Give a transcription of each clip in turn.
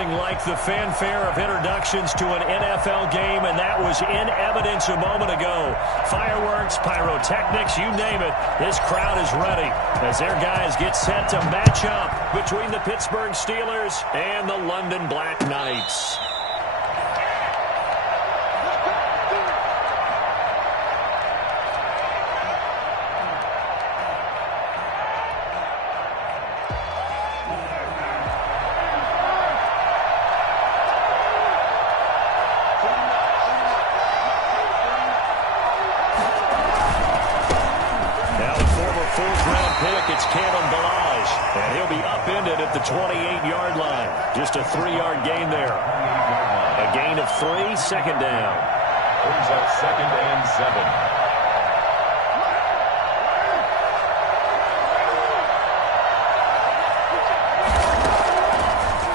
nothing like the fanfare of introductions to an NFL game, and that was in evidence a moment ago. Fireworks, pyrotechnics, you name it. This crowd is ready as their guys get set to match up between the Pittsburgh Steelers and the London Black Knights. It's Kalen Ballage, and he'll be upended at the 28-yard line. Just a 3-yard gain there. A gain of 3, second down. Brings up 2nd and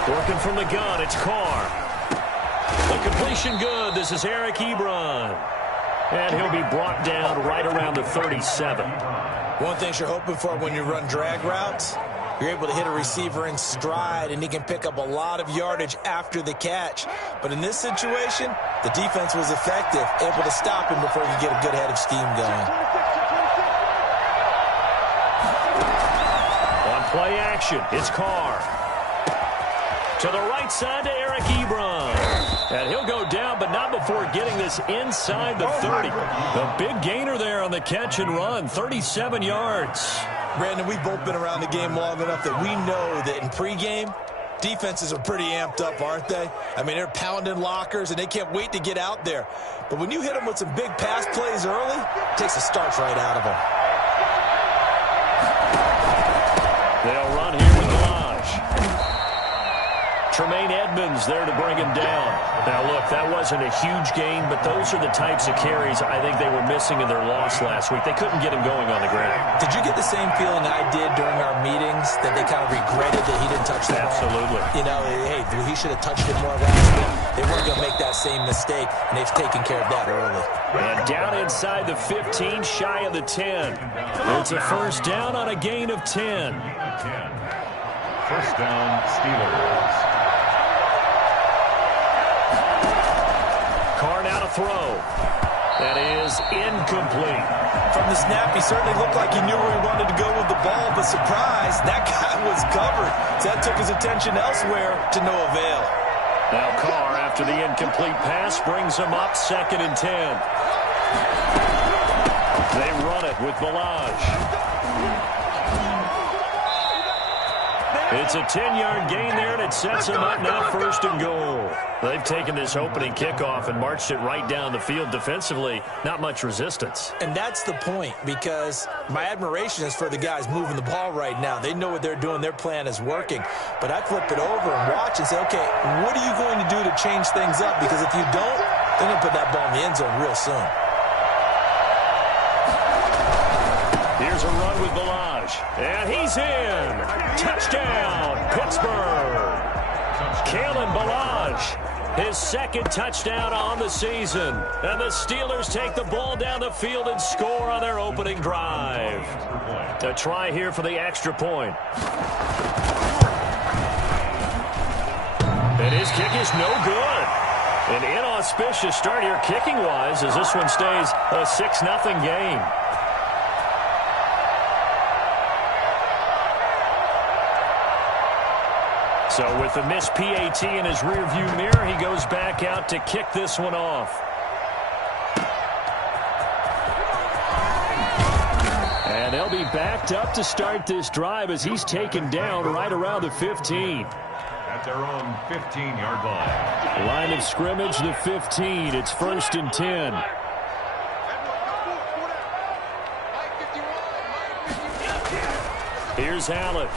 7. Working from the gun, it's Carr. The completion good. This is Eric Ebron. And he'll be brought down right around the 37. One thing you're hoping for when you run drag routes, you're able to hit a receiver in stride, and he can pick up a lot of yardage after the catch. But in this situation, the defense was effective, able to stop him before he could get a good head of steam going. On play action, it's Carr. To the right side to Eric Ebron. And he'll go down, but not before getting this inside the 30. The big gainer there on the catch and run, 37 yards. Brandon, we've both been around the game long enough that we know that in pregame, defenses are pretty amped up, aren't they? I mean, they're pounding lockers, and they can't wait to get out there. But when you hit them with some big pass plays early, it takes the starch right out of them. They'll run here with Ballage. Tremaine Edmonds there to bring him down. Now, look, that wasn't a huge gain, but those are the types of carries I think they were missing in their loss last week. They couldn't get him going on the ground. Did you get the same feeling I did during our meetings, that they kind of regretted that he didn't touch the ball? Absolutely. You know, hey, he should have touched it more last week. They weren't going to make that same mistake, and they've taken care of that early. And down inside the 15, shy of the 10. It's a first down on a gain of 10. First down, Steelers. Carr now to throw. That is incomplete. From the snap, he certainly looked like he knew where he wanted to go with the ball, but surprise, that guy was covered. So that took his attention elsewhere to no avail. Now Carr, after the incomplete pass, brings him up 2nd and 10. They run it with Ballage. It's a 10-yard gain there, and it sets them up now 1st and goal. They've taken this opening kickoff and marched it right down the field defensively. Not much resistance. And that's the point, because my admiration is for the guys moving the ball right now. They know what they're doing. Their plan is working. But I flip it over and watch and say, okay, what are you going to do to change things up? Because if you don't, they're going to put that ball in the end zone real soon. Here's a run with Ballage. And he's in. Touchdown, Pittsburgh. Kalen Ballage, his 2nd touchdown on the season. And the Steelers take the ball down the field and score on their opening drive. A try here for the extra point. And his kick is no good. An inauspicious start here kicking-wise as this one stays a 6-0 game. So with the missed PAT in his rearview mirror, he goes back out to kick this one off. And they'll be backed up to start this drive as he's taken down right around the 15. At their own 15-yard line. Line of scrimmage, the 15. It's 1st and 10. Here's Allen.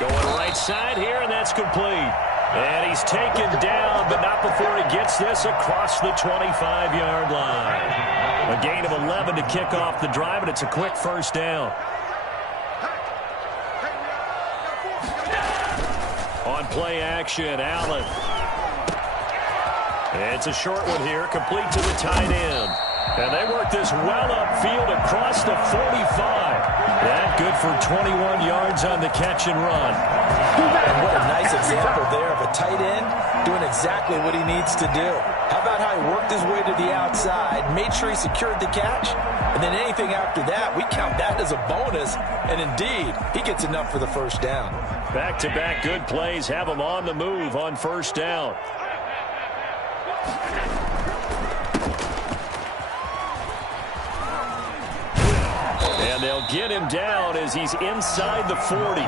Going right side here, and that's complete. And he's taken down, but not before he gets this across the 25-yard line. A gain of 11 to kick off the drive, and it's a quick first down. On play action, Allen. It's a short one here, complete to the tight end. And they work this well upfield across the 45. That good for 21 yards on the catch and run. And what a nice example there of a tight end doing exactly what he needs to do. How about how he worked his way to the outside, made sure he secured the catch, and then anything after that, we count that as a bonus. And indeed, he gets enough for the first down. Back-to-back good plays have him on the move on first down. And they'll get him down as he's inside the 40.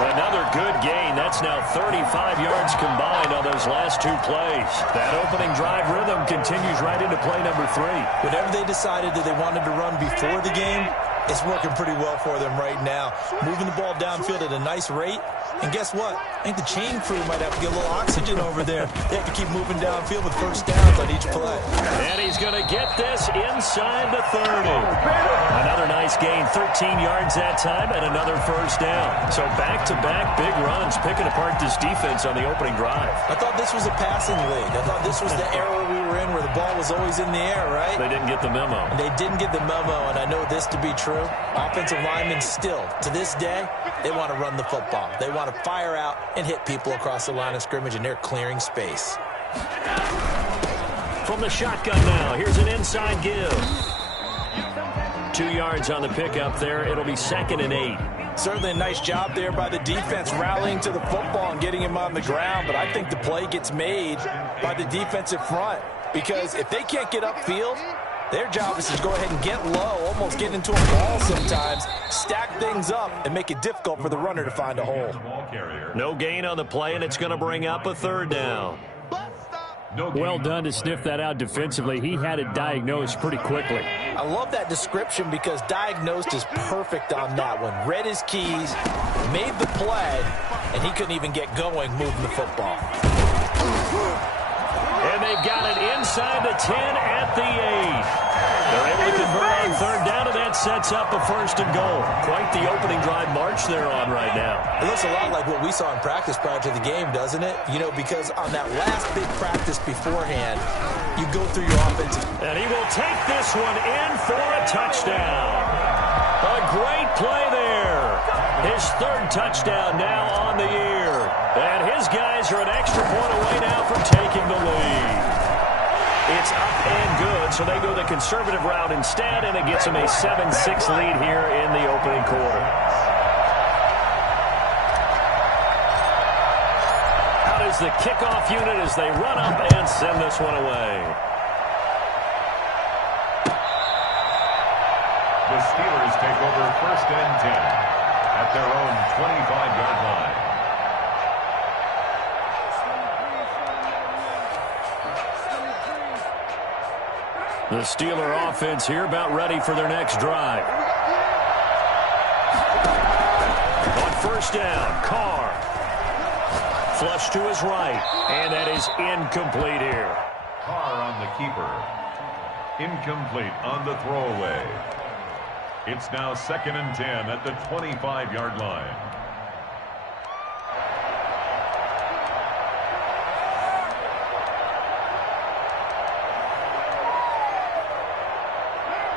Another good gain. That's now 35 yards combined on those last two plays. That opening drive rhythm continues right into play number 3. Whatever they decided that they wanted to run before the game, it's working pretty well for them right now. Moving the ball downfield at a nice rate. And guess what? I think the chain crew might have to get a little oxygen over there. They have to keep moving downfield with first downs on each play. And he's going to get this inside the 30. Another nice gain, 13 yards that time, and another first down. So back-to-back big runs, picking apart this defense on the opening drive. I thought this was a passing league. I thought this was the era we were in where the ball was always in the air, right? They didn't get the memo. And they didn't get the memo, and I know this to be true. Offensive linemen still, to this day, they want to run the football. They want to fire out and hit people across the line of scrimmage, and they're clearing space. From the shotgun now, here's an inside give. 2 yards on the pickup there. It'll be 2nd and 8. Certainly a nice job there by the defense rallying to the football and getting him on the ground, but I think the play gets made by the defensive front, because if they can't get upfield, their job is to go ahead and get low, almost get into a ball sometimes, stack things up, and make it difficult for the runner to find a hole. No gain on the play, and it's going to bring up a 3rd down. Well done to sniff that out defensively. He had it diagnosed pretty quickly. I love that description because diagnosed is perfect on that one. Read his keys, made the play, and he couldn't even get going moving the football. And they've got it inside the 10 at the 8. They're able to convert on 3rd down, and that sets up a 1st and goal. Quite the opening drive march they're on right now. It looks a lot like what we saw in practice prior to the game, doesn't it? You know, because on that last big practice beforehand, you go through your offensive. And he will take this one in for a touchdown. A great play there. His 3rd touchdown now on the year. And his guys are an extra point away now from taking the lead. It's up and good, so they go the conservative route instead, and it gets them a 7-6 lead here in the opening quarter. Out is the kickoff unit as they run up and send this one away. The Steelers take over 1st and 10 at their own 25-yard line. The Steeler offense here about ready for their next drive. On 1st down, Carr. Flush to his right, and that is incomplete here. Carr on the keeper. Incomplete on the throwaway. It's now 2nd and 10 at the 25-yard line.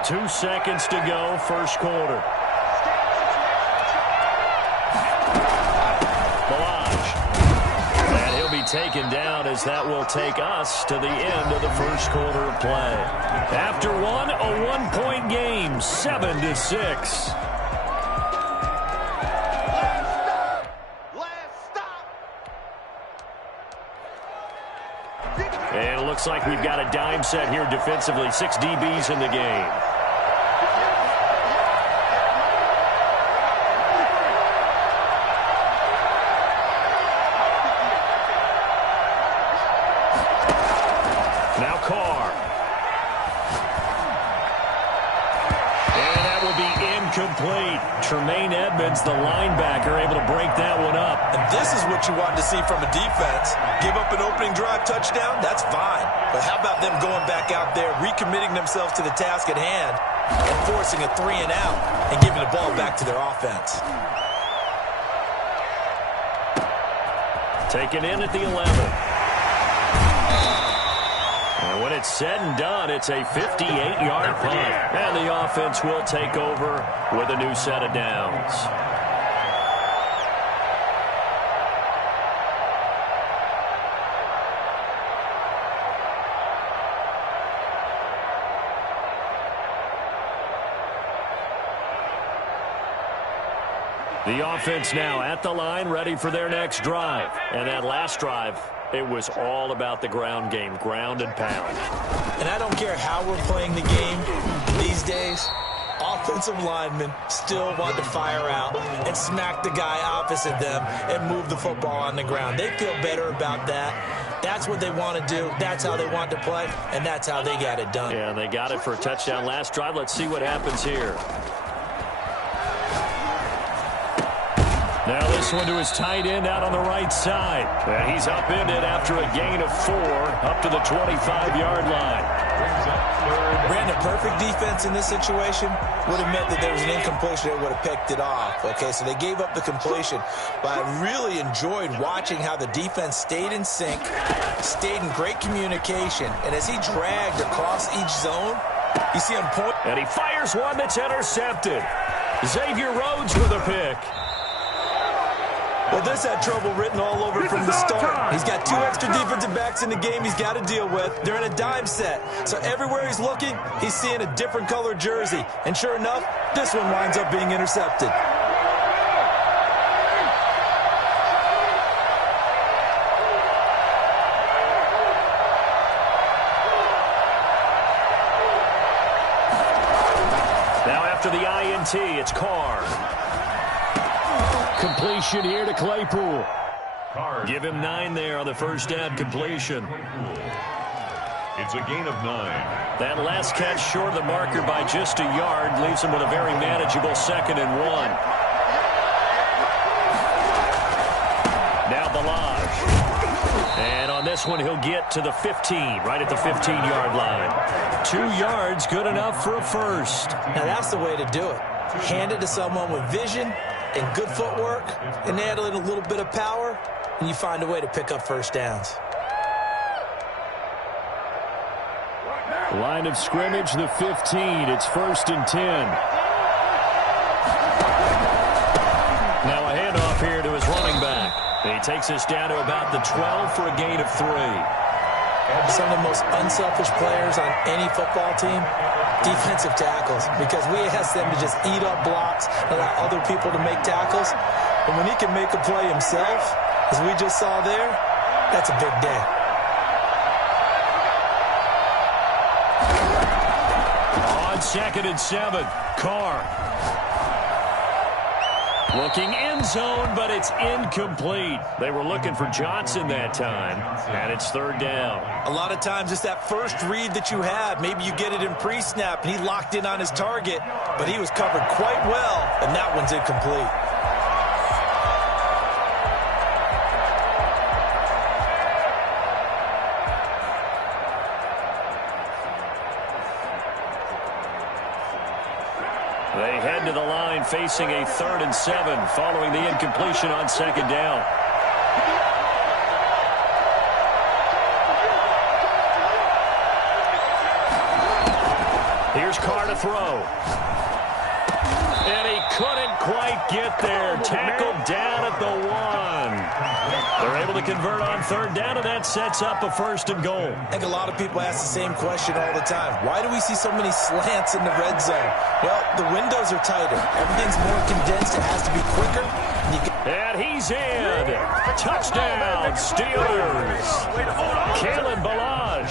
Two seconds to go, first quarter. Balaj. And he'll be taken down as that will take us to the end of the first quarter of play. After one, a one-point game, 7-6. And it looks like we've got a dime set here defensively. 6 DBs in the game. Now Carr. And that will be incomplete. Tremaine Edmonds, the linebacker, able to break that one up. And this is what you want to see from a defense. Give up an opening drive touchdown, that's fine. But how about them going back out there, recommitting themselves to the task at hand, and forcing a 3 and out, and giving the ball back to their offense. Taken in at the 11. And when it's said and done, it's a 58-yard punt. And the offense will take over with a new set of downs. The offense now at the line, ready for their next drive. And that last drive, it was all about the ground game, ground and pound. And I don't care how we're playing the game these days, offensive linemen still want to fire out and smack the guy opposite them and move the football on the ground. They feel better about that. That's what they want to do. That's how they want to play, and that's how they got it done. Yeah, and they got it for a touchdown last drive. Let's see what happens here. Now this one to his tight end out on the right side. And he's upended after a gain of 4 up to the 25-yard line. Brandon, perfect defense in this situation would have meant that there was an incompletion that would have picked it off. Okay, so they gave up the completion. But I really enjoyed watching how the defense stayed in sync, stayed in great communication. And as he dragged across each zone, you see him point. And he fires one that's intercepted. Xavier Rhodes with a pick. Well, this had trouble written all over from the start. He's got 2 extra defensive backs in the game he's got to deal with. They're in a dime set. So everywhere he's looking, he's seeing a different color jersey. And sure enough, this one winds up being intercepted. Now after the INT, it's Carr. Completion here to Claypool. Give him 9 there on the first down completion. It's a gain of 9. That last catch short of the marker by just a yard leaves him with a very manageable 2nd and 1. Now Balaj. And on this one, he'll get to the 15, right at the 15-yard line. 2 yards, good enough for a first. Now that's the way to do it. Hand it to someone with vision and good footwork, and add in a little bit of power, and you find a way to pick up first downs. Line of scrimmage, the 15. It's 1st and 10. Now a handoff here to his running back. He takes us down to about the 12 for a gain of 3. Some of the most unselfish players on any football team, defensive tackles, because we ask them to just eat up blocks, allow other people to make tackles. But when he can make a play himself, as we just saw there, that's a big day. On 2nd and 7, Carr. Looking end zone, but it's incomplete. They were looking for Johnson that time, and it's 3rd down. A lot of times it's that first read that you have. Maybe you get it in pre-snap, and he locked in on his target, but he was covered quite well, and that one's incomplete. They head to the line facing a 3rd and 7 following the incompletion on 2nd down. Here's Carr to throw. And he couldn't quite get there. Tackled down at the 1. They're able to convert on 3rd down, and that sets up a 1st and goal. I think a lot of people ask the same question all the time. Why do we see so many slants in the red zone? Well, the windows are tighter. Everything's more condensed. It has to be quicker. And he's in. Touchdown, Steelers. Kalen Balaj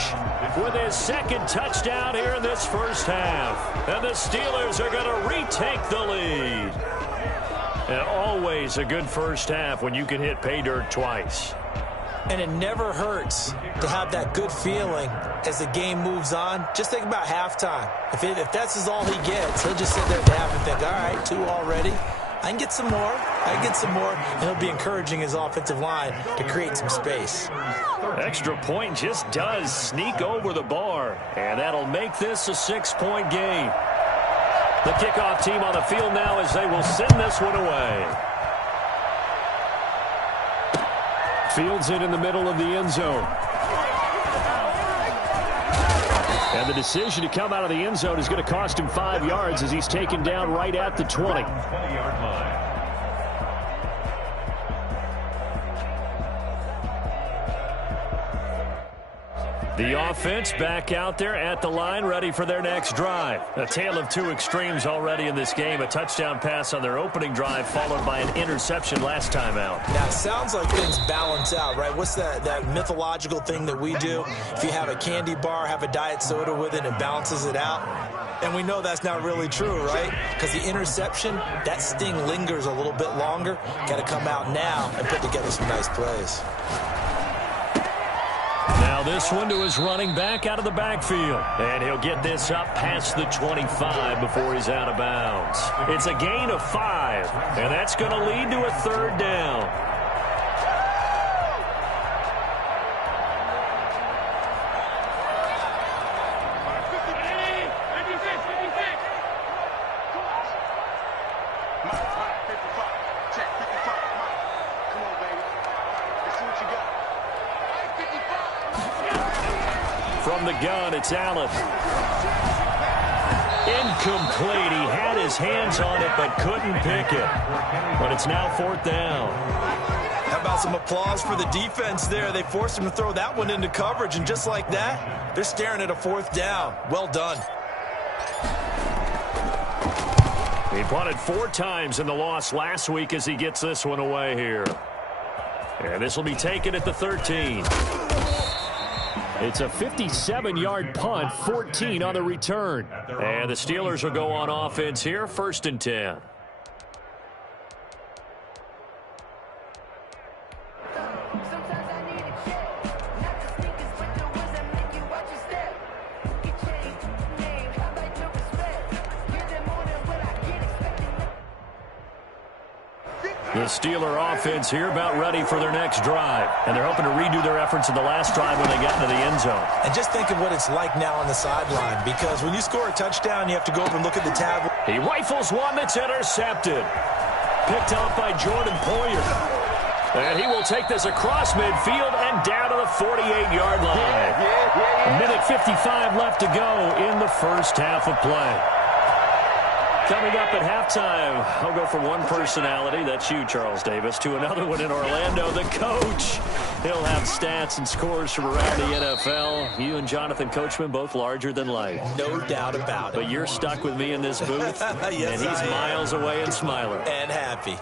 with his 2nd touchdown here in this first half. And the Steelers are going to retake the lead. And always a good first half when you can hit pay dirt twice. And it never hurts to have that good feeling as the game moves on. Just think about halftime. If that's all he gets, he'll just sit there at the half and think, all right, 2 already. I can get some more. I can get some more. And he'll be encouraging his offensive line to create some space. Extra point just does sneak over the bar. And that'll make this a 6-point game. The kickoff team on the field now as they will send this one away. Fields it in the middle of the end zone. And the decision to come out of the end zone is going to cost him 5 yards as he's taken down right at the 20. 20-yard line. The offense back out there at the line, ready for their next drive. A tale of two extremes already in this game. A touchdown pass on their opening drive, followed by an interception last time out. Now, it sounds like things balance out, right? What's that mythological thing that we do? If you have a candy bar, have a diet soda with it, it balances it out. And we know that's not really true, right? Because the interception, that sting lingers a little bit longer. Got to come out now and put together some nice plays. Now this one to his running back out of the backfield. And he'll get this up past the 25 before he's out of bounds. It's a gain of 5, and that's going to lead to a 3rd down. From the gun, it's Allen. Incomplete. He had his hands on it, but couldn't pick it. But it's now 4th down. How about some applause for the defense there? They forced him to throw that one into coverage, and just like that, they're staring at a 4th down. Well done. He punted 4 times in the loss last week as he gets this one away here. And this will be taken at the 13. It's a 57-yard punt, 14 on the return. And the Steelers will go on offense here, 1st and 10. The Steeler offense here about ready for their next drive. And they're hoping to redo their efforts in the last drive when they got into the end zone. And just think of what it's like now on the sideline, because when you score a touchdown, you have to go up and look at the tablet. He rifles one that's intercepted. Picked off by Jordan Poyer. And he will take this across midfield and down to the 48-yard line. A minute 55 left to go in the first half of play. Coming up at halftime, I'll go from one personality, that's you, Charles Davis, to another one in Orlando, the coach. He'll have stats and scores from around the NFL. You and Jonathan Coachman, both larger than life. No doubt about it. But you're stuck with me in this booth, yes, and he's miles away and smiling. And happy.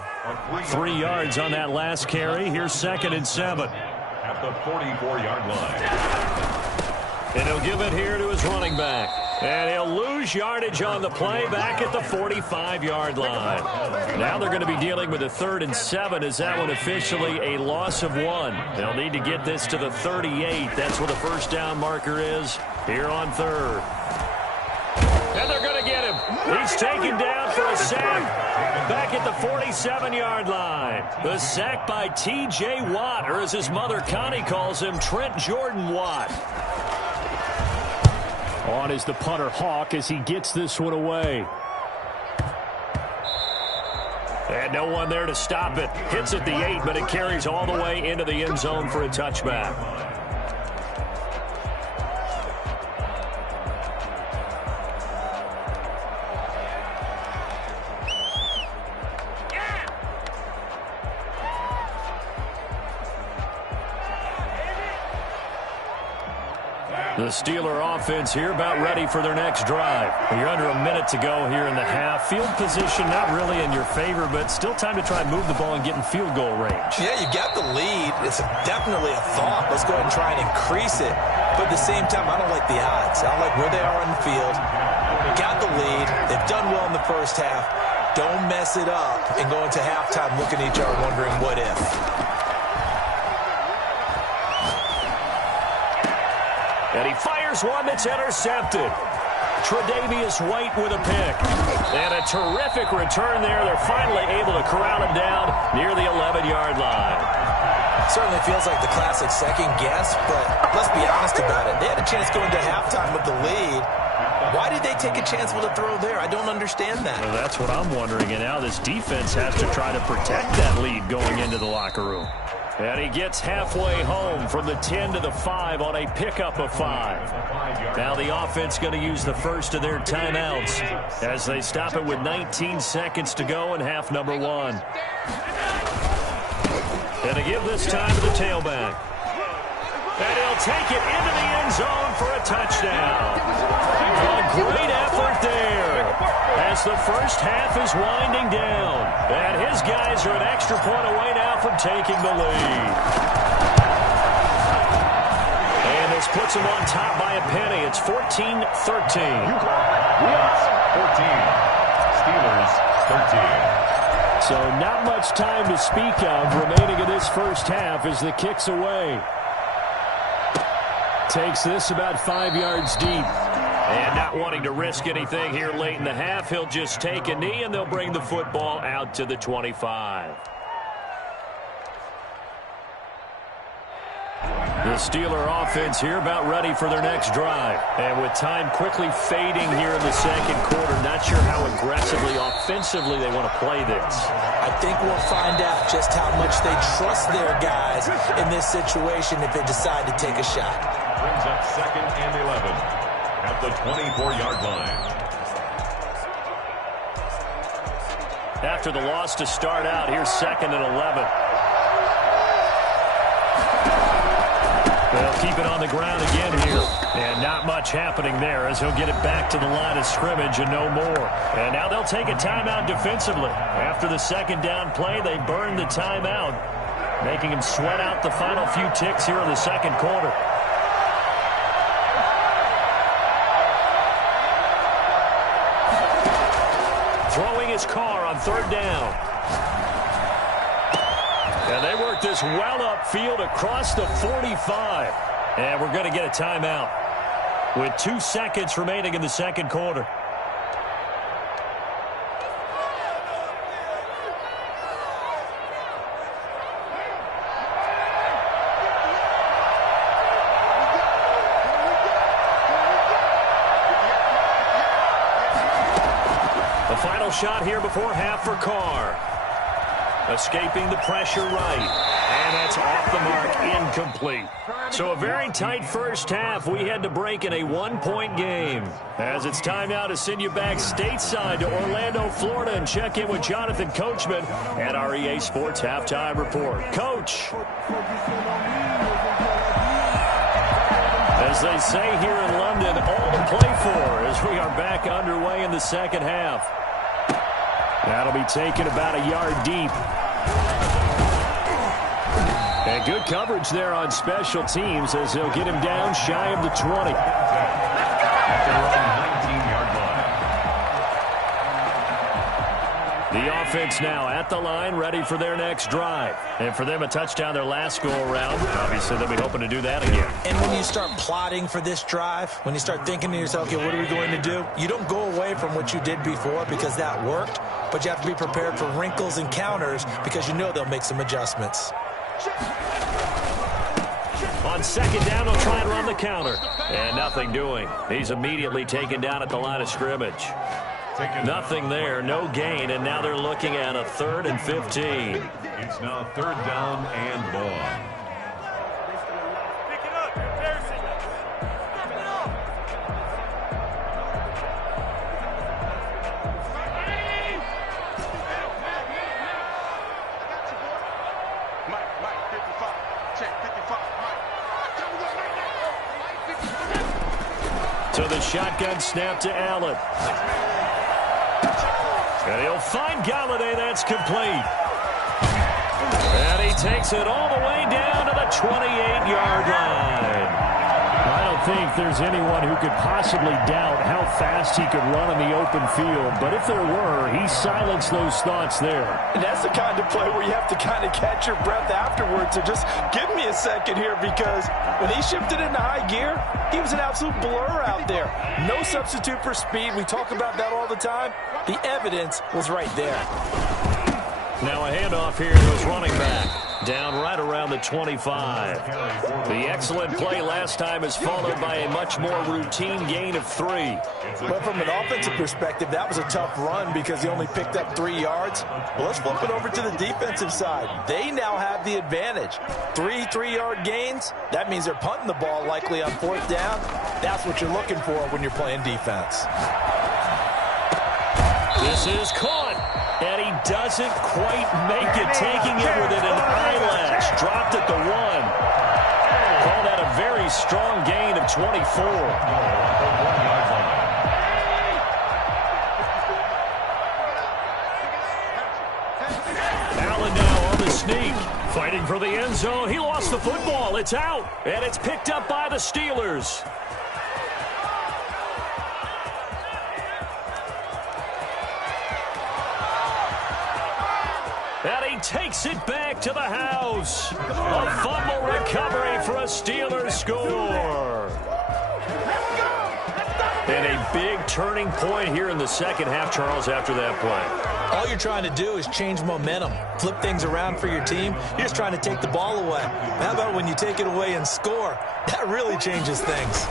3 yards on that last carry. Here's 2nd and 7. At the 44-yard line. And he'll give it here to his running back. And he'll lose yardage on the play back at the 45-yard line. Now they're going to be dealing with a 3rd and 7. Is that one officially a loss of 1? They'll need to get this to the 38. That's where the first down marker is here on 3rd. And they're going to get him. He's taken down for a sack back at the 47-yard line. The sack by T.J. Watt, or as his mother Connie calls him, Trent Jordan Watt. On is the punter Hawk as he gets this one away. And no one there to stop it. Hits at the 8, but it carries all the way into the end zone for a touchback. The Steeler offense here about ready for their next drive. You're under a minute to go here in the half. Field position not really in your favor, but still time to try and move the ball and get in field goal range. Yeah, you got the lead. It's definitely a thought. Let's go ahead and try and increase it. But at the same time, I don't like the odds. I don't like where they are on the field. Got the lead. They've done well in the first half. Don't mess it up and go into halftime looking at each other wondering what if. And he fires one that's intercepted. Tre'Davious White with a pick. And a terrific return there. They're finally able to corral him down near the 11-yard line. Certainly feels like the classic second guess, but let's be honest about it. They had a chance going to halftime with the lead. Why did they take a chance with a throw there? I don't understand that. Well, that's what I'm wondering. And now this defense has to try to protect that lead going into the locker room. And he gets halfway home from the 10 to the 5 on a pickup of 5. Now the offense going to use the first of their timeouts as they stop it with 19 seconds to go in half number 1. And to give this time to the tailback. And he'll take it into the end zone for a touchdown. A great effort there as the first half is winding down. And his guys are an extra point away now from taking the lead. And this puts them on top by a penny. It's 14-13. 14. Steelers 13. So not much time to speak of remaining in this first half as the kick's away. Takes this about 5 yards deep. And not wanting to risk anything here late in the half, he'll just take a knee and they'll bring the football out to the 25. The Steeler offense here about ready for their next drive. And with time quickly fading here in the second quarter, not sure how aggressively, offensively they want to play this. I think we'll find out just how much they trust their guys in this situation if they decide to take a shot. Brings up 2nd and 11 at the 24-yard line. After the loss to start out, here's 2nd and 11. They'll keep it on the ground again here. And not much happening there as he'll get it back to the line of scrimmage and no more. And now they'll take a timeout defensively. After the second down play, they burn the timeout, making him sweat out the final few ticks here in the second quarter. Throwing his car on 3rd down. And they work this well upfield across the 45. And we're going to get a timeout with 2 seconds remaining in the second quarter. The final shot here before half for Carr. Escaping the pressure right. And that's off the mark, incomplete. So a very tight first half. We had to break in a 1-point game. As it's time now to send you back stateside to Orlando, Florida, and check in with Jonathan Coachman at our EA Sports Halftime Report. Coach. As they say here in London, all to play for as we are back underway in the second half. That'll be taken about a yard deep. And good coverage there on special teams as they'll get him down shy of the 20. The offense now at the line, ready for their next drive. And for them, a touchdown their last go-around. Obviously, they'll be hoping to do that again. And when you start plotting for this drive, when you start thinking to yourself, okay, what are we going to do? You don't go away from what you did before because that worked, but you have to be prepared for wrinkles and counters because you know they'll make some adjustments. On second down, they'll try and run the counter. And nothing doing. He's immediately taken down at the line of scrimmage. Nothing there, no gain, and now they're looking at a 3rd and 15. It's now 3rd down and long. So the shotgun snap to Allen. And he'll find Galladay. That's complete. And he takes it all the way down to the 28-yard line. I don't think there's anyone who could possibly doubt how fast he could run in the open field. But if there were, he silenced those thoughts there. And that's the kind of play where you have to kind of catch your breath afterwards. So just give me a second here, because when he shifted into high gear, he was an absolute blur out there. No substitute for speed. We talk about that all the time. The evidence was right there. Now a handoff here to his running back. Down right around the 25. The excellent play last time is followed by a much more routine gain of 3. But from an offensive perspective, that was a tough run because he only picked up 3 yards. Well, let's flip it over to the defensive side. They now have the advantage. 3 3-yard gains. That means they're punting the ball likely on 4th down. That's what you're looking for when you're playing defense. This is caught. And he doesn't quite make it, taking it within an eyelash. Dropped at the 1. Call that a strong gain of 24. Allen now on the sneak. Fighting for the end zone. He lost the football. It's out. And it's picked up by the Steelers. And he takes it back to the house. A fumble recovery for a Steelers score. And a big turning point here in the second half, Charles, after that play. All you're trying to do is change momentum, flip things around for your team. You're just trying to take the ball away. How about when you take it away and score? That really changes things.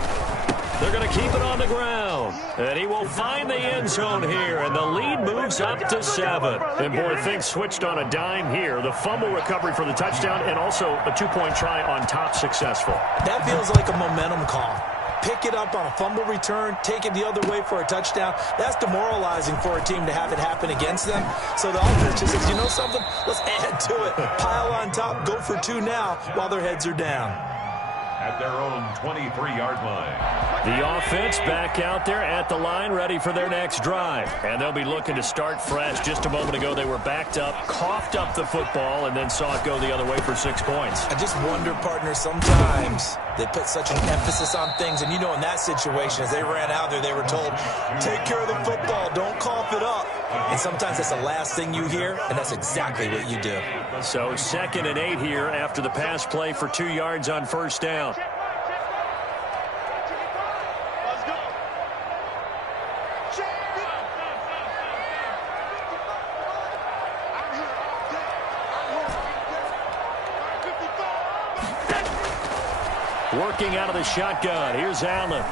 They're going to keep it on the ground. And he will find the end zone here. And the lead moves up to 7. And, boy, things switched on a dime here. The fumble recovery for the touchdown and also a two-point try on top successful. That feels like a momentum call. Pick it up on a fumble return, take it the other way for a touchdown. That's demoralizing for a team to have it happen against them. So the offense just says, you know something? Let's add to it. Pile on top, go for 2 now while their heads are down. At their own 23-yard line. The offense back out there at the line, ready for their next drive. And they'll be looking to start fresh. Just a moment ago, they were backed up, coughed up the football, and then saw it go the other way for 6 points. I just wonder, partner, sometimes they put such an emphasis on things. And, you know, in that situation, as they ran out there, they were told, take care of the football, don't cough it up. And sometimes that's the last thing you hear, and that's exactly what you do. So 2nd and 8 here after the pass play for 2 yards on first down. Working out of the shotgun. Here's Allen.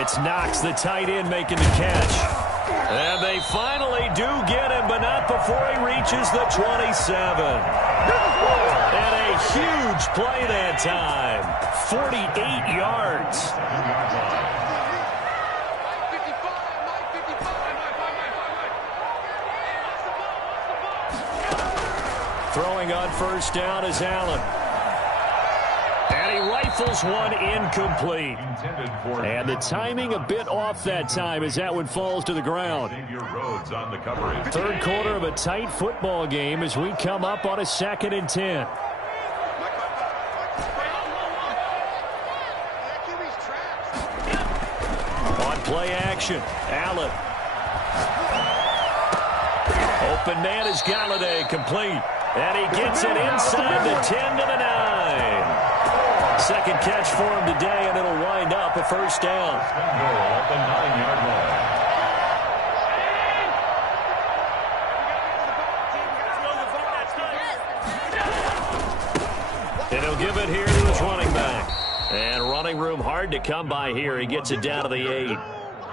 It's Knox, the tight end, making the catch. And they finally do get him, but not before he reaches the 27. And a huge play that time. 48 yards. Throwing on first down is Allen. And he rifles one incomplete. And the timing a bit off that time as that one falls to the ground. Third quarter of a tight football game as we come up on a 2nd and 10. On play action, Allen. Open man is Galladay, complete. And he gets it inside the 10 to the 9. Second catch for him today, and it'll wind up a first down. At the 9-yard line. And he'll give it here to his running back. And running room hard to come by here. He gets it down to the 8.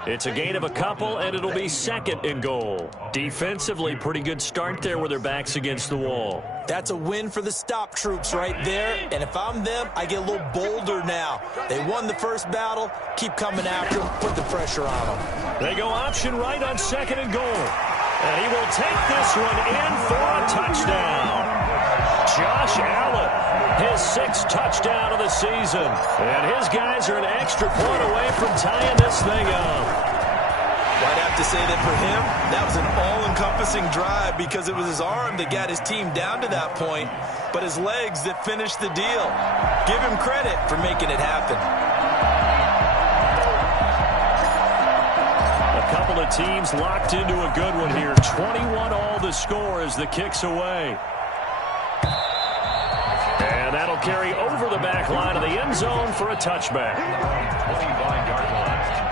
It's a gain of a couple, and it'll be 2nd and goal. Defensively, pretty good start there with their backs against the wall. That's a win for the stop troops right there. And if I'm them, I get a little bolder now. They won the first battle. Keep coming after them. Put the pressure on them. They go option right on 2nd and goal. And he will take this one in for a touchdown. Josh Allen, his 6th touchdown of the season. And his guys are an extra point away from tying this thing up. I'd have to say that for him, that was an all-encompassing drive because it was his arm that got his team down to that point, but his legs that finished the deal. Give him credit for making it happen. A couple of teams locked into a good one here. 21 all the score as the kick's away. And that'll carry over the back line of the end zone for a touchback. 25-yard line.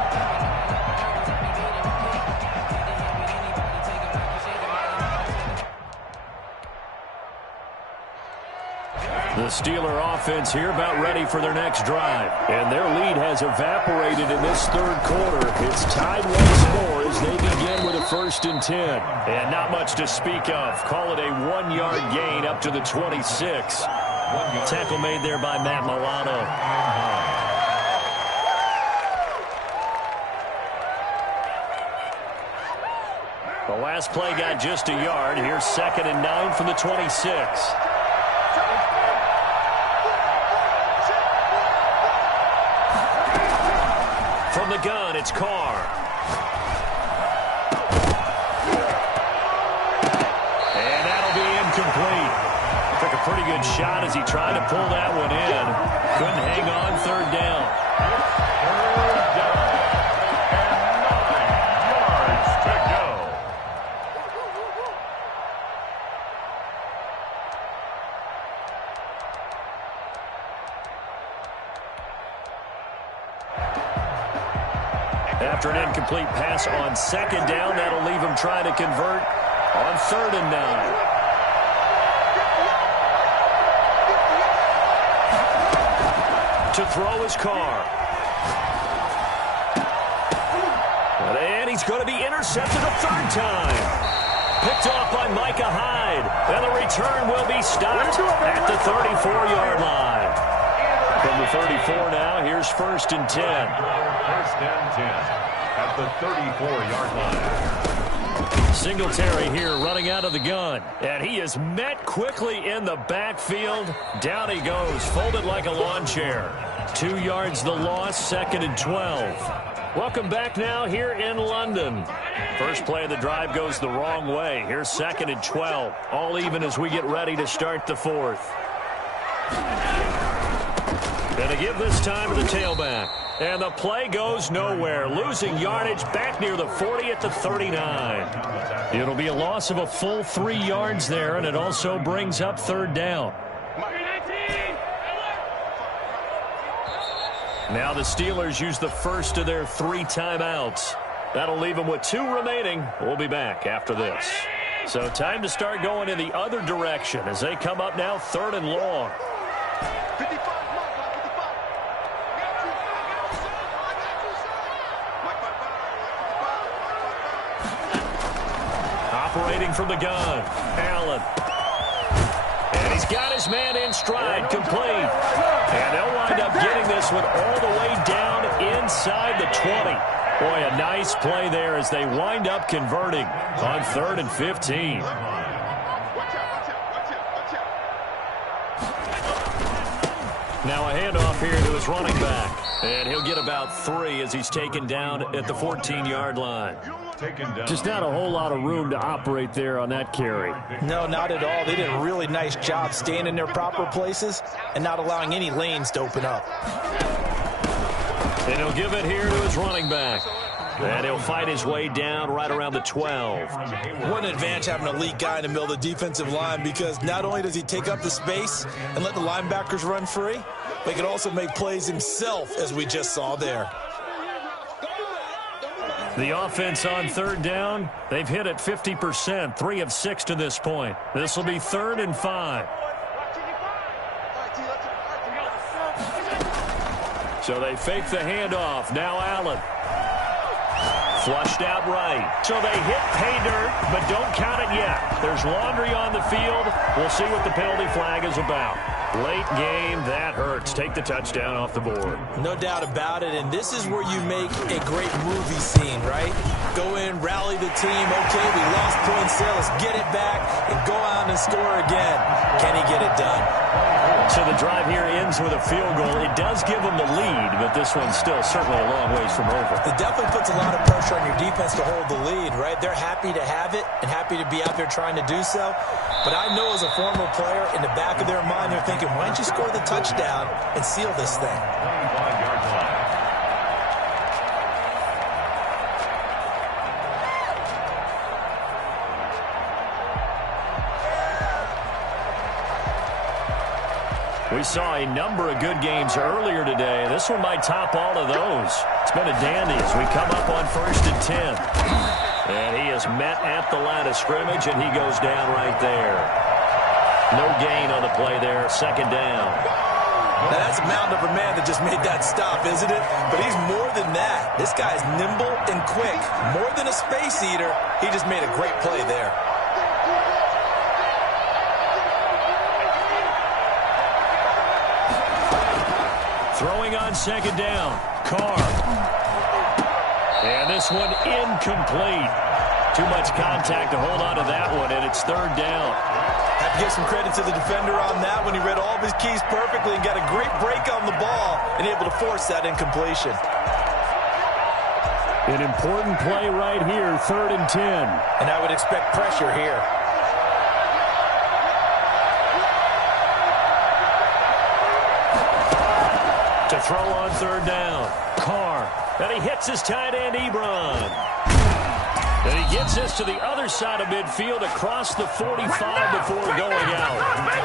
The Steeler offense here about ready for their next drive. And their lead has evaporated in this third quarter. It's tied once more as they begin with a 1st and 10. And not much to speak of. Call it a 1-yard gain up to the 26. Tackle made there by Matt Milano. The last play got just a yard. Here's 2nd and 9 from the 26. From the gun, it's Carr. And that'll be incomplete. Took a pretty good shot as he tried to pull that one in. Couldn't hang on, third down. Third down. And 9 yards to go. After an incomplete pass on second down, that'll leave him trying to convert on 3rd and 9. To throw his Carr. And he's going to be intercepted a 3rd time. Picked off by Micah Hyde. And the return will be stopped at the 34-yard line. From the 34 now, here's 1st and 10. 1st and 10 at the 34-yard line. Singletary here running out of the gun. And he is met quickly in the backfield. Down he goes, folded like a lawn chair. 2 yards the loss, 2nd and 12. Welcome back now here in London. First play of the drive goes the wrong way. Here's 2nd and 12. All even as we get ready to start the 4th. And a give this time to the tailback. And the play goes nowhere. Losing yardage back near the 40 at the 39. It'll be a loss of a full 3 yards there, and it also brings up 3rd down. Now the Steelers use the first of their 3 timeouts. That'll leave them with 2 remaining. We'll be back after this. So time to start going in the other direction as they come up now 3rd and long. Operating from the gun, Allen. And he's got his man in stride, complete. And they'll wind up getting this one all the way down inside the 20. Boy, a nice play there as they wind up converting on 3rd and 15. Now a handoff here to his running back. And he'll get about 3 as he's taken down at the 14-yard line. Just not a whole lot of room to operate there on that carry. No, not at all. They did a really nice job staying in their proper places and not allowing any lanes to open up. And he'll give it here to his running back. And he'll fight his way down right around the 12. What an advantage having an elite guy in the middle of the defensive line, because not only does he take up the space and let the linebackers run free, but he can also make plays himself, as we just saw there. The offense on 3rd down, they've hit it 50%, 3 of 6 to this point. This will be 3rd and 5. So they fake the handoff. Now Allen. Flushed out right. So they hit pay dirt, but don't count it yet. There's laundry on the field. We'll see what the penalty flag is about. Late game, that hurts. Take the touchdown off the board. No doubt about it, and this is where you make a great movie scene, right? Go in, rally the team. Okay, we lost points there. Let's get it back and go out and score again. Can he get it done? So the drive here ends with a field goal. It does give them the lead, but this one's still certainly a long ways from over. It definitely puts a lot of pressure on your defense to hold the lead, right? They're happy to have it and happy to be out there trying to do so. But I know as a former player, in the back of their mind, they're thinking, why don't you score the touchdown and seal this thing? 25-yard line. We saw a number of good games earlier today. This one might top all of those. It's been a dandy as we come up on 1st and 10. And he is met at the line of scrimmage, and he goes down right there. No gain on the play there, 2nd down. Now that's a mountain of a man that just made that stop, isn't it? But he's more than that. This guy's nimble and quick. More than a space eater, he just made a great play there. Throwing on 2nd down, Carr. And this one incomplete. Too much contact to hold on to that one, and it's 3rd down. Have to give some credit to the defender on that one. He read all of his keys perfectly and got a great break on the ball and able to force that incompletion. An important play right here, 3rd and 10. And I would expect pressure here. To throw on 3rd down. Carr. And he hits his tight end, Ebron. And he gets this to the other side of midfield across the 45 before going out.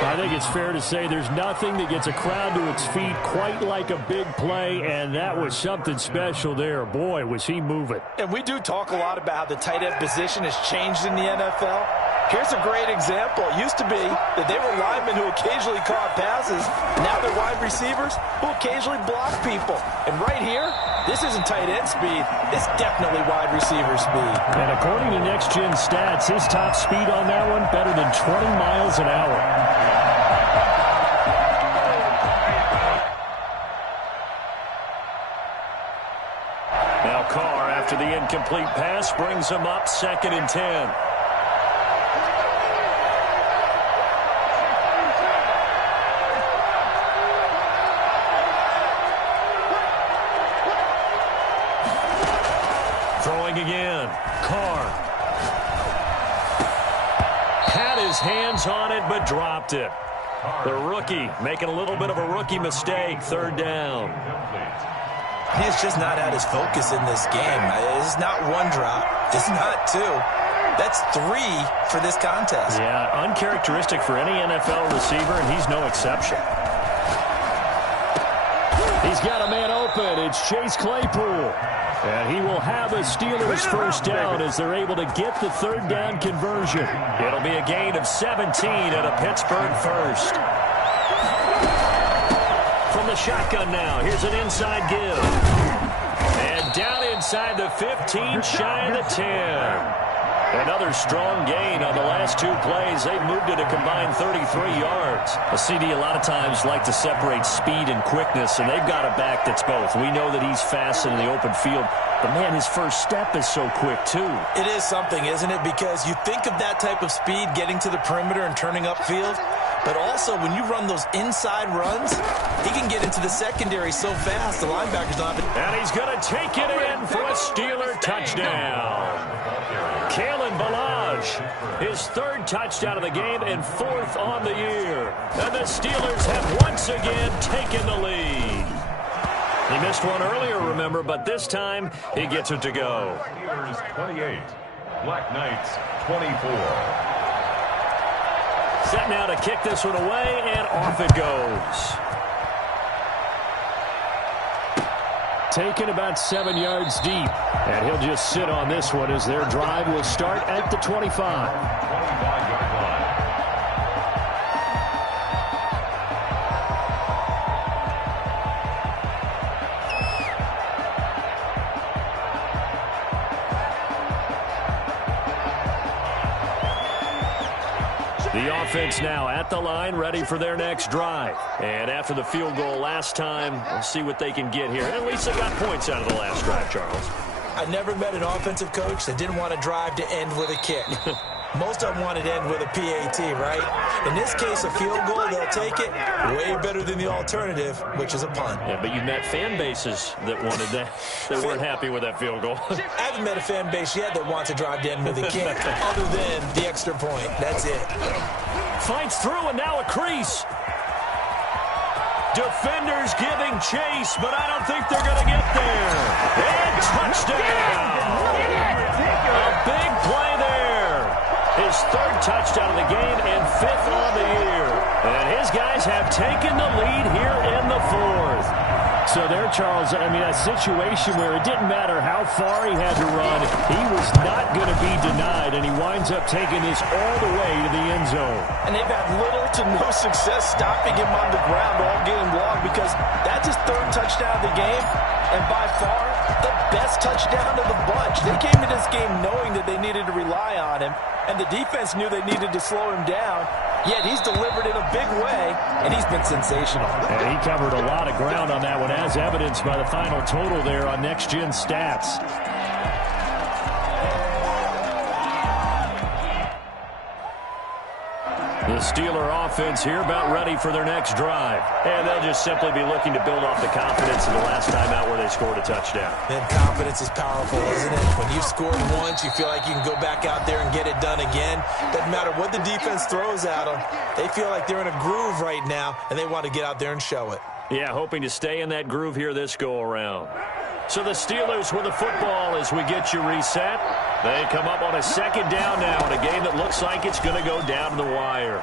I think it's fair to say there's nothing that gets a crowd to its feet quite like a big play, and that was something special there. Boy, was he moving. And we do talk a lot about how the tight end position has changed in the NFL. Here's a great example. It used to be that they were linemen who occasionally caught passes. Now they're wide receivers who occasionally block people. And right here, this isn't tight end speed. It's definitely wide receiver speed. And according to Next Gen Stats, his top speed on that one, better than 20 miles an hour. Now Carr, after the incomplete pass, brings him up 2nd and 10. Throwing again. Carr. Had his hands on it, but dropped it. The rookie making a little bit of a rookie mistake. 3rd down. He's just not at his focus in this game. It's not one drop. It's not two. That's 3 for this contest. Yeah, uncharacteristic for any NFL receiver, and he's no exception. He's got a man open. It's Chase Claypool. And he will have a Steelers 1st down as they're able to get the 3rd down conversion. It'll be a gain of 17 and a Pittsburgh 1st. From the shotgun now, here's an inside give. And down inside the 15, shy of the 10. Another strong gain on the last 2 plays. They've moved it a combined 33 yards. A CD a lot of times like to separate speed and quickness, and they've got a back that's both. We know that he's fast in the open field, but, man, his first step is so quick, too. It is something, isn't it? Because you think of that type of speed getting to the perimeter and turning upfield, but also when you run those inside runs, he can get into the secondary so fast the linebackers don't have it. And he's going to take it in for a Steeler touchdown. Kalen Ballage, his 3rd touchdown of the game and 4th on the year. And the Steelers have once again taken the lead. He missed one earlier, remember, but this time he gets it to go. Steelers 28, Black Knights 24. Set now to kick this one away, and off it goes. Taken about 7 yards deep. And he'll just sit on this one as their drive will start at the 25. 25-yard line. The offense now at the line, ready for their next drive. And after the field goal last time, we'll see what they can get here. At least they got points out of the last drive, Charles. I never met an offensive coach that didn't want to drive to end with a kick. Most of them wanted to end with a PAT, right? In this case, a field goal, they'll take it. Way better than the alternative, which is a punt. Yeah, but you met fan bases that wanted that, that weren't happy with that field goal. I haven't met a fan base yet that wants to drive to end with a kick, other than the extra point. That's it. Fights through, and now a crease. Defenders giving chase, but I don't think they're going to get there. And touchdown! A big play there. His 3rd touchdown of the game and 5th on the year. And his guys have taken the lead here in the 4th. So there, Charles, I mean, a situation where it didn't matter how far he had to run, he was not going to be denied, and he winds up taking this all the way to the end zone. And they've had little to no success stopping him on the ground all game long because that's his 3rd touchdown of the game, and by far the best touchdown of the bunch. They came to this game knowing that they needed to rely on him, and the defense knew they needed to slow him down, yet he's delivered in a big way, and he's been sensational. And he covered a lot of ground on that one, as evidenced by the final total there on Next Gen Stats. The The Steeler offense here about ready for their next drive. And they'll just simply be looking to build off the confidence of the last time out where they scored a touchdown. And confidence is powerful, isn't it? When you've scored once, you feel like you can go back out there and get it done again. Doesn't matter what the defense throws at them. They feel like they're in a groove right now, and they want to get out there and show it. Yeah, hoping to stay in that groove here this go-around. So the Steelers with the football as we get you reset. They come up on a second down now in a game that looks like it's going to go down to the wire.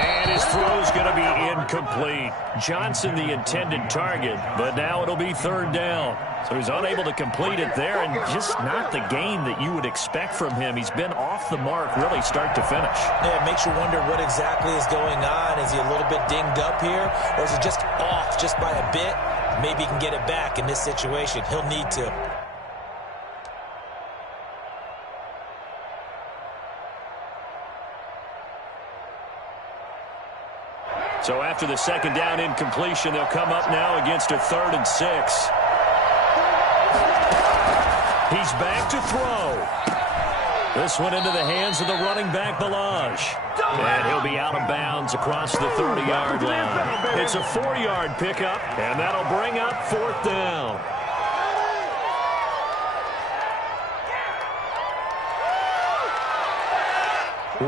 And his throw's going to be incomplete. Johnson the intended target, but now it'll be third down. So he's unable to complete it there, and just not the game that you would expect from him. He's been off the mark really start to finish. Yeah, it makes you wonder what exactly is going on. Is he a little bit dinged up here, or is he just off just by a bit? Maybe he can get it back in this situation. He'll need to. So after the second down incompletion, they'll come up now against a 3rd and 6. He's back to throw. This one into the hands of the running back, Ballage. And he'll be out of bounds across the 30-yard line. It's a 4-yard pickup, and that'll bring up 4th down.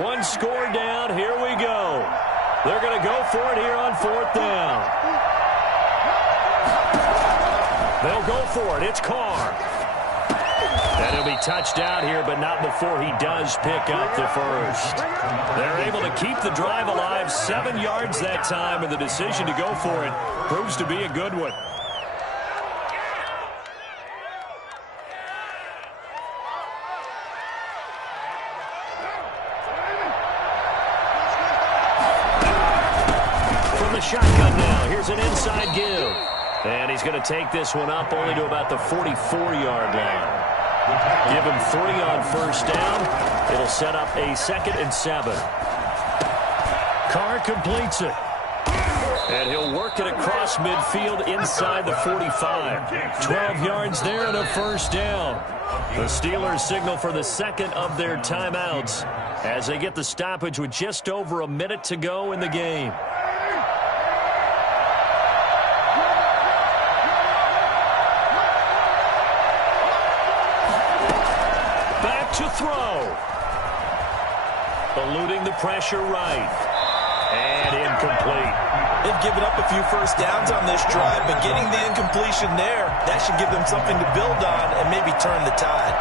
One score down. Here we go. They're going to go for it here on 4th down. They'll go for it. It's Carr. And he'll be touched out here, but not before he does pick up the first. They're able to keep the drive alive, 7 yards that time, and the decision to go for it proves to be a good one. From the shotgun now, here's an inside give. And he's going to take this one up only to about the 44-yard line. Give him 3 on first down. It'll set up a 2nd and 7. Carr completes it. And he'll work it across midfield inside the 45. 12 yards there and a first down. The Steelers signal for the 2nd of their timeouts as they get the stoppage with just over a minute to go in the game. To throw. Eluding the pressure right. And incomplete. They've given up a few first downs on this drive, but getting the incompletion there, that should give them something to build on and maybe turn the tide.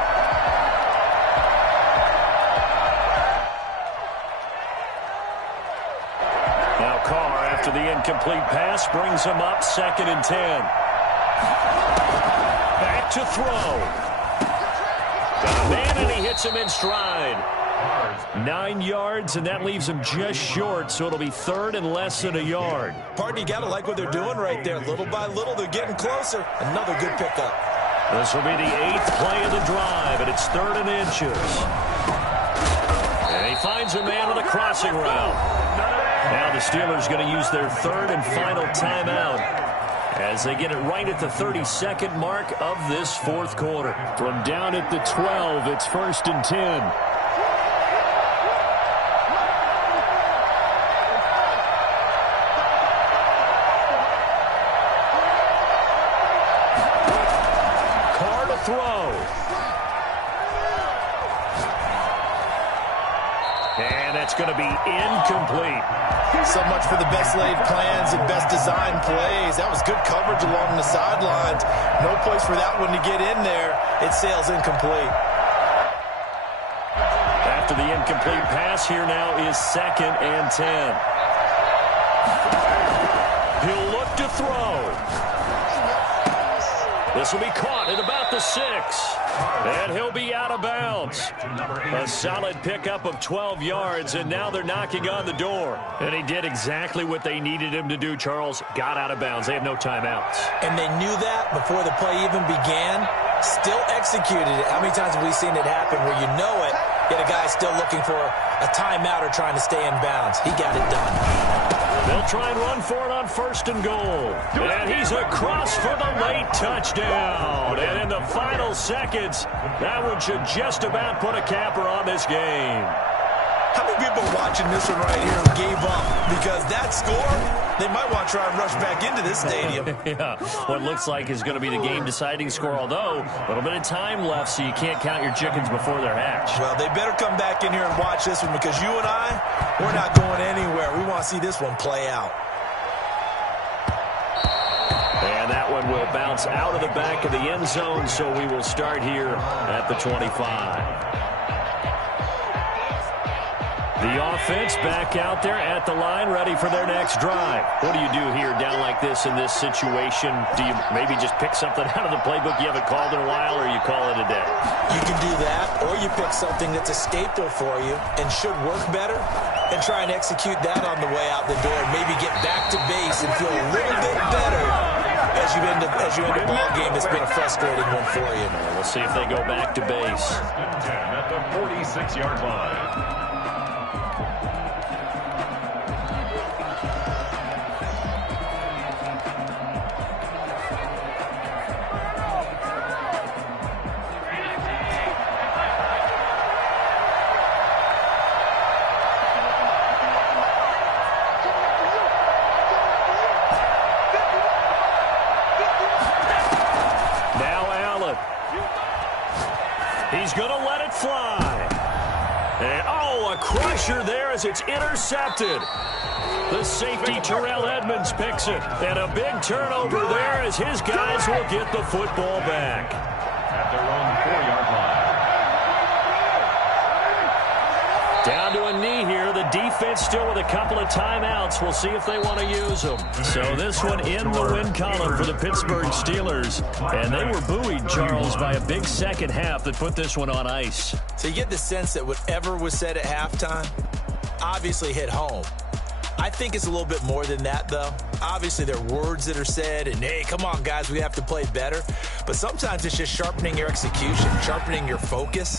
Now Carr, after the incomplete pass, brings him up 2nd and 10. Back to throw. Got a man, and he hits him in stride. 9 yards, and that leaves him just short, so it'll be 3rd and less than a yard. Partner, you got to like what they're doing right there. Little by little, they're getting closer. Another good pickup. This will be the 8th play of the drive, and it's 3rd and inches. And he finds a man on the crossing route. Now the Steelers going to use their 3rd and final timeout as they get it right at the 32nd mark of this 4th quarter. From down at the 12, it's 1st and 10. Carr to throw. And that's going to be incomplete. So much for the best laid plans and best designed plays. That was good coverage along the sidelines. No place for that one to get in there. It sails incomplete. After the incomplete pass, here now is 2nd and 10. He'll look to throw. This will be caught at about the 6. And he'll be out of bounds. A solid pickup of 12 yards, and now they're knocking on the door. And he did exactly what they needed him to do, Charles. Got out of bounds. They have no timeouts. And they knew that before the play even began. Still executed it. How many times have we seen it happen where you know it, Yet a guy still looking for a timeout or trying to stay in bounds. He got it done. They'll try and run for it on 1st and goal. And he's across for the late touchdown. And in the final seconds, that one should just about put a capper on this game. How many people are watching this one right here who gave up? Because that score, they might want to try and rush back into this stadium. Yeah, what looks like is going to be the game-deciding score, although a little bit of time left, so you can't count your chickens before they're hatched. Well, they better come back in here and watch this one because you and I, we're not going anywhere. We want to see this one play out. And that one will bounce out of the back of the end zone, so we will start here at the 25. The offense back out there at the line, ready for their next drive. What do you do here down like this in this situation? Do you maybe just pick something out of the playbook you haven't called in a while, or you call it a day? You can do that, or you pick something that's a staple for you and should work better and try and execute that on the way out the door and maybe get back to base and feel a little bit better as you end the ball game. It's been a frustrating one for you. We'll see if they go back to base. 10 at the 46-yard line. He's going to let it fly. And, oh, a crusher there as it's intercepted. The safety, Terrell Edmonds, picks it. And a big turnover there as his guys will get the football back. At their own 4-yard line. Down to a knee here. The defense still with a couple of timeouts. We'll see if they want to use them. So this one in the win column for the Pittsburgh Steelers. And they were buoyed, Charles, by a big second half that put this one on ice. So you get the sense that whatever was said at halftime obviously hit home. I think it's a little bit more than that, though. Obviously, there are words that are said, and, hey, come on, guys, we have to play better. But sometimes it's just sharpening your execution, sharpening your focus.